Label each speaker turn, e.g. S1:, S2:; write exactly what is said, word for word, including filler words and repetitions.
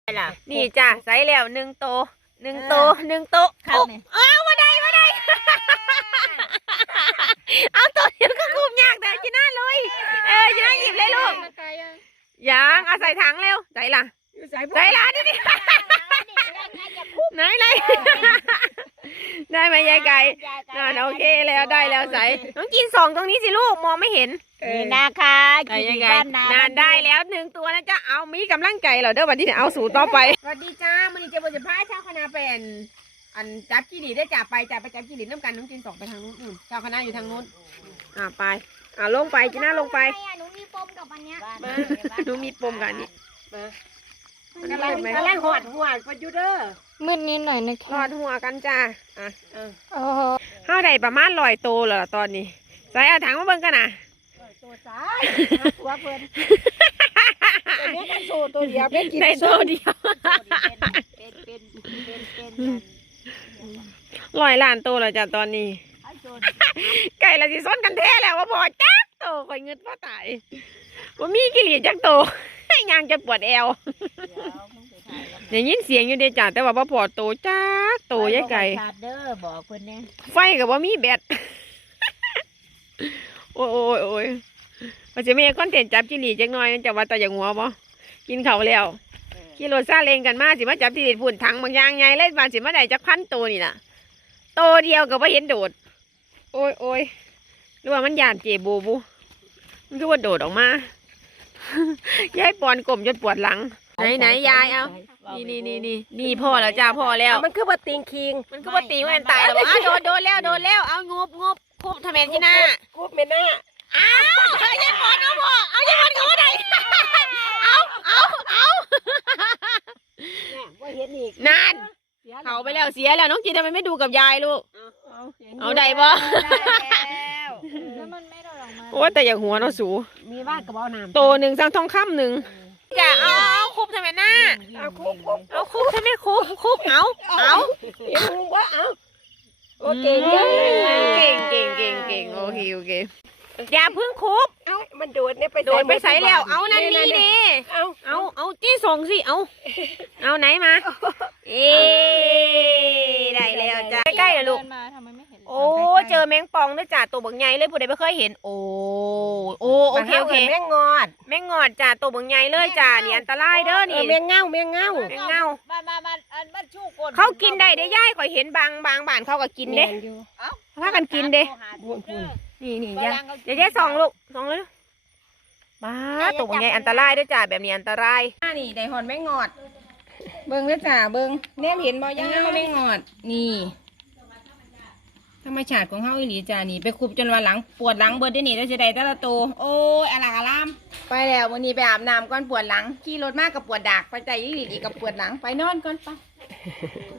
S1: ล่ะ
S2: นี่จ้ะใส่แล้วหนึ่งโตหนึ่งโตหนึ่งโตครับเนี่ยอ้าวมาได้มาได้ เอาตัวเดียวก็คุมยากแต่จีน่าเลยเออจีน่าหยิบเลยลูกยังเอาใส่ถังเร็วใส่ละใส่ละนี่นี่ไหนเลยได้ไหมยายไก่นั่นโอเคแล้วได้แล้วใส่ต้องกินสองตรงนี้สิลูกมองไม่เห็น
S1: นี่นะคะกินบ้านนาน
S2: ได้แล้วหนึ่งตัวนะจ๊ะเอามีกำลังใจเหรอเด้อวันนี้เอาสู่ต่อไปสวัสดีจ้ามันนี้จะบนจะพาชาวคณะเป็นอันจับจีดีได้จ่าไปจ่าไปจับจีดีน้ำกันน้องกินสองไปทางนู้นอื่นชาวคณะอยู่ทางนู้นอ่าไปอ่าลงไปจีน่าลงไป
S3: หนูมีปมกับอันเนี้ย
S2: หนูมีปมกับอันนี้
S1: กำลังกำลังหอดหัวพยุเดอร์
S3: มืดนิดหน่อยนะ
S2: หอดหัวกันจ้าอ่ะ
S3: โอ้โห
S2: เท่าใดประมาณลอยโตเหรอตอนนี้ใส่เอาถังมาเบิ่งกันนะ
S1: ตัวซ้ายตัวเพิ่นตัวนี้กันโซ่ตัวเดียวเป็นกิน
S2: ในโตเดียว
S1: เป็นเป็นเป็นเป็น
S2: ลอยล้านโตแล้วจ้ะตอนนี้ไก่ละสิซ้นกันแท้แล้วว่าพอจักโตคอยเงินพ่อตายว่ามีกิเลสจักโตยางจะปวดแอวอย่างยินเสียงอยู่เดจ้ะแต่ว่าพ่อพอโตจักโตยายไก่
S1: เด้อบอกเพิ่นเนี่ย
S2: ไฟกับว่ามีแบตโอ้ยโอ้ยโอ้ยมันจะมีคอนเทนต์จับจิหลีจักหน่อยจะว่าต่ออย่างหัวบ่กินเขาแล้วกิโลซาเลงกันมาสิมาจับจิหลีฝุ่นถังบางอย่างไงเล่นมาสิมาได้จักพันตัวนี่น่ะโตเดียวกับว่าเห็นโดดโอ้ยโอ้ยหรือว่ามันหยาดเจ็บบูบูมันคือว่าโดดออกมายายปอนกลมจนปวดหลังไหนไหนยายเอานี่นี่นี่นี่นี่พ่อแล้วจ้าพ่อแล้ว
S1: มันคือว่าติงคิง
S2: มันคือว่าตีมันตายแล้วอ่ะโดนโดนแล้วโดนแล้วเอางบงบคุบทำไมที่หน้า
S1: คุบเมน่า
S2: อ้าวเฮ้ยยายปอนเอาพ่อเอายายปอนเขาได้เอาเอาเอา
S1: ว่าเห็นอีก
S2: นานเขาไปแล้วเสียแล้วน้องจีนทำไมไม่ดูกับยายลูกเอาได้บ่โอ้แต่อย่างหัวเนาะสู
S1: มีว่ากระบอกน้ำ
S2: โตหนึ่งสังทองคำหนึ่งจะเอาเอาคุบทำไมหน้า
S1: เอาคุบคุบ
S2: เอาคุบทำไมคุบคุบเอาเอา
S1: เห็นมึงว่าเอาโอเค
S2: เก่งเก่งเก่งเก่งโอเคโอเคอย่าพึ่งคุบ
S1: เอามันโดดเนี่ยไป
S2: โดดไปใส่แล้วเอานั่นนี่นี่เอาเอาเอาจี้ส่งสิเอาเอาไหนมาเอ๊ได้แล้วจ้ะใกล้ๆเลยลูกโอ้เจอแมงปองด้วยจ้ะตัวบางใหญ่เลยผู้ใดไม่เคยเห็นโอ้โอ้โอเคโอเค
S1: แมงงอด
S2: แมงงอดจ้ะตัวบางใหญ่เลยจ้ะนี่อันตรายเด้อนี่
S1: แมงเง่าแมงเง่า
S2: แมงเง่า
S1: มามามาอันมันชู้ก้น
S2: เขากินได้ได้ย่ายข่อยเห็นบางบางบ้านเขาก็กินเด้พากันกินเด้นี่นี่ย่าอย่าแย่สองลูกสองเลยบ้าตัวบางใหญ่อันตรายด้วยจ้ะแบบนี้อันตราย
S1: นี่ได้หอนแมงงอดเบิ้งด้วยจ้ะเบิ้งแนมเห็นบ่ย่าแมงงอดนี่ธรรมชาติของเฮาอีหลีจ้านี่ไปคุบจนว่าหลังปวดหลังเบิดได้นี่แล้วจะได้แต่ละตัวโอ้ยอลากอลามไปแล้ววันนี้ไปอาบน้ำก่อนปวดหลังขี่รถมากกับปวดดากไปใจอีหลีกับปวดหลังไปนอนก่อนไป